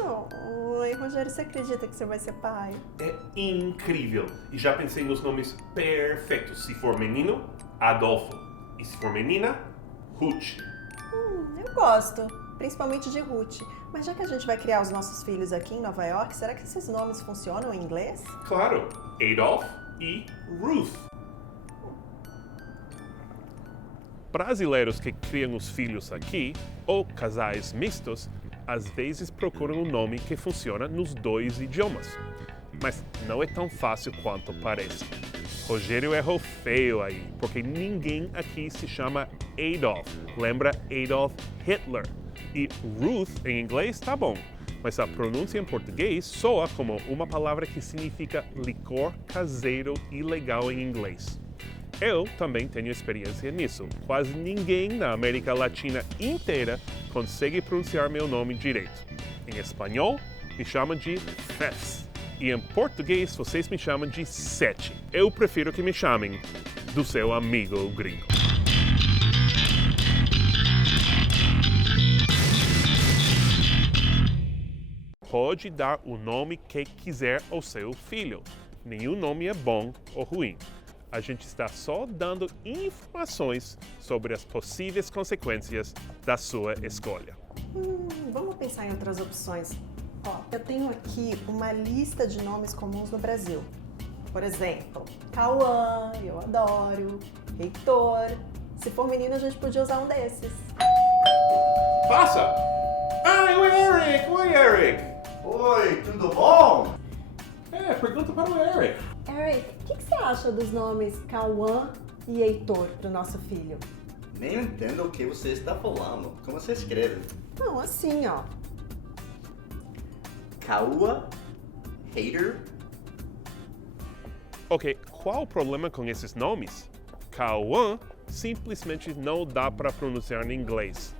Oi, Rogério, você acredita que você vai ser pai? É incrível. E já pensei nos nomes perfeitos. Se for menino, Adolfo. E se for menina, Ruth. Eu gosto, principalmente de Ruth. Mas já que a gente vai criar os nossos filhos aqui em Nova York, será que esses nomes funcionam em inglês? Claro, Adolf e Ruth. Brasileiros que criam os filhos aqui, ou casais mistos, às vezes procuram um nome que funciona nos dois idiomas. Mas não é tão fácil quanto parece. Rogério errou feio aí, porque ninguém aqui se chama Adolf. Lembra Adolf Hitler? E Ruth em inglês tá bom, mas a pronúncia em português soa como uma palavra que significa licor caseiro ilegal em inglês. Eu também tenho experiência nisso. Quase ninguém na América Latina inteira consegue pronunciar meu nome direito. Em espanhol, me chamam de Fes. E em português, vocês me chamam de Sete. Eu prefiro que me chamem do seu amigo gringo. Pode dar o nome que quiser ao seu filho. Nenhum nome é bom ou ruim. A gente está só dando informações sobre as possíveis consequências da sua escolha. Vamos pensar em outras opções. Eu tenho aqui uma lista de nomes comuns no Brasil. Por exemplo, Cauã, eu adoro, Heitor. Se for menino, a gente podia usar um desses. Passa! Ah, é o Eric! Oi, Eric! Oi, tudo bom? Pergunta para o Eric. Eric, o que você acha dos nomes Cauã e Heitor para o nosso filho? Nem entendo o que você está falando. Como você escreve? Não, assim, ó. Caua, hater. Ok, qual o problema com esses nomes? Cauã simplesmente não dá para pronunciar em inglês.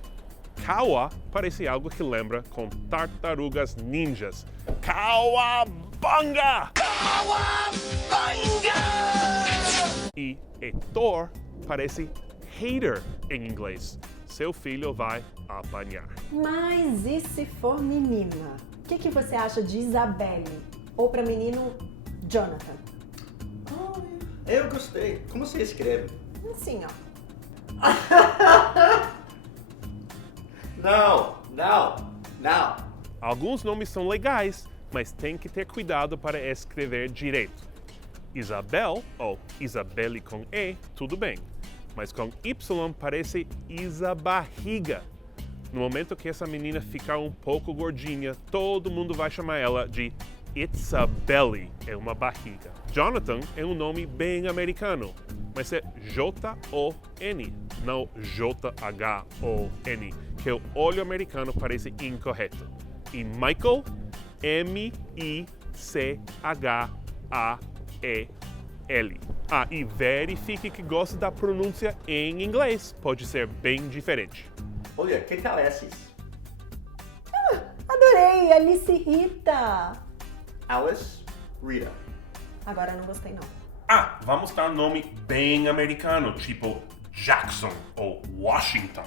Caua parece algo que lembra com tartarugas ninjas. Cauabanga! Cauabanga! E Heitor parece hater em inglês. Seu filho vai apanhar. Mas e se for menina? O que você acha de Isabelle? Ou para menino, Jonathan? Eu gostei. Como você escreve? Assim, ó. Não. Alguns nomes são legais, mas tem que ter cuidado para escrever direito. Isabel, ou Isabelle com E, tudo bem. Mas com Y parece Isabarriga. No momento que essa menina ficar um pouco gordinha, todo mundo vai chamar ela de It's a Belly, é uma barriga. Jonathan é um nome bem americano, mas é J-O-N, não J-H-O-N, que o olho americano parece incorreto. E Michael, M-I-C-H-A-E-L. E verifique que gosta da pronúncia em inglês, pode ser bem diferente. Olha, que tal esses? Adorei, Alice Rita. Alice, Rita. Agora eu não gostei, não. Vamos dar um nome bem americano, tipo Jackson ou Washington.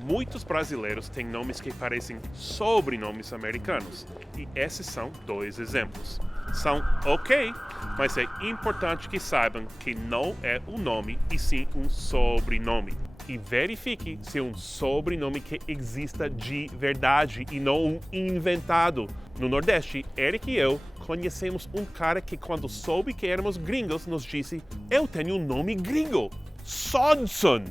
Muitos brasileiros têm nomes que parecem sobrenomes americanos, e esses são dois exemplos. São ok, mas é importante que saibam que não é um nome e sim um sobrenome. E verifique se é um sobrenome que exista de verdade e não um inventado. No Nordeste, Eric e eu conhecemos um cara que, quando soube que éramos gringos, nos disse: "Eu tenho um nome gringo, Sodson."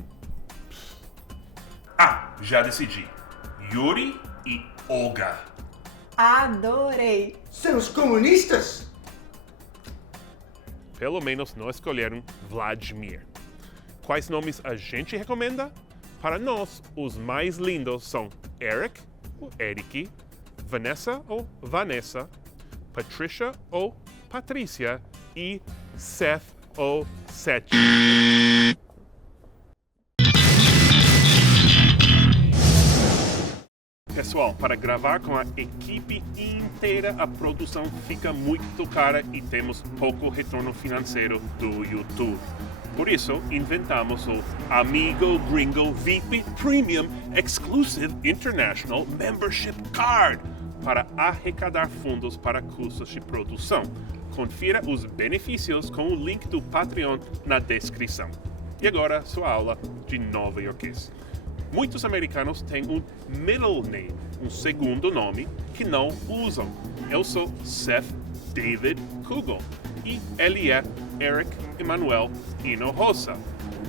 Já decidi. Yuri e Olga. Adorei. Seus comunistas? Pelo menos não escolheram Vladimir. Quais nomes a gente recomenda? Para nós, os mais lindos são Eric, ou Eric, Vanessa ou Vanessa, Patricia ou Patrícia e Seth ou Seth. Pessoal, para gravar com a equipe inteira, a produção fica muito cara e temos pouco retorno financeiro do YouTube. Por isso, inventamos o Amigo Gringo VIP Premium Exclusive International Membership Card para arrecadar fundos para custos de produção. Confira os benefícios com o link do Patreon na descrição. E agora, sua aula de nova-iorquês. Muitos americanos têm um middle name, um segundo nome, que não usam. Eu sou Seth David Kugel e ele é Eric Emanuel Hinojosa.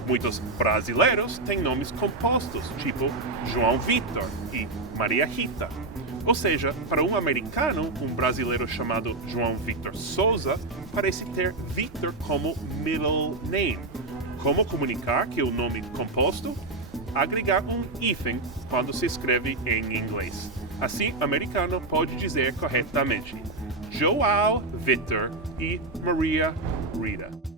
Muitos brasileiros têm nomes compostos, tipo João Vitor e Maria Rita. Ou seja, para um americano, um brasileiro chamado João Vitor Souza parece ter Vitor como middle name. Como comunicar que o nome composto? Agregar um hífen quando se escreve em inglês. Assim, o americano pode dizer corretamente João Vitor e Maria Rita.